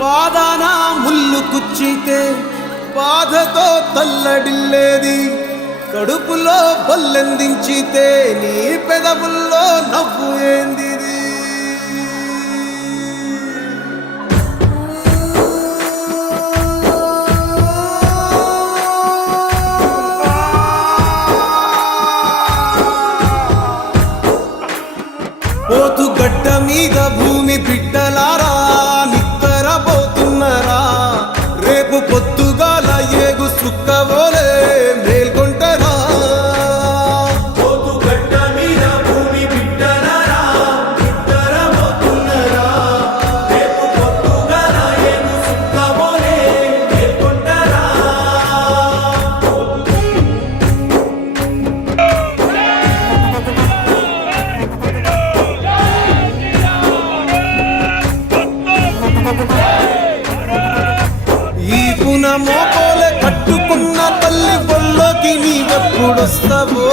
పాదాన ముళ్ళు కుచ్చితే బాధతో తల్లడిల్లేది, కడుపులో బల్లెందించితే నీ పెదవుల్లో నవ్వు ఏందిది. పోతు గడ్డ మీద భూమి బిడ్డలారా నిక్కరబోతున్నరా, రేపు పొద్దుగాల ఏగు సుక్కవోలే మేల్కొంటరా. పోతు గడ్డ మీద భూమి బిడ్డలారా నిక్కరబోతున్నరా, రేపు పొద్దుగాల ఏగు సుక్కవోలే మేల్కొంటరా. ఈ పున మోకోలే కట్టుకున్న తల్లి ఒళ్ళోకి నీవెప్పుడొస్తావో.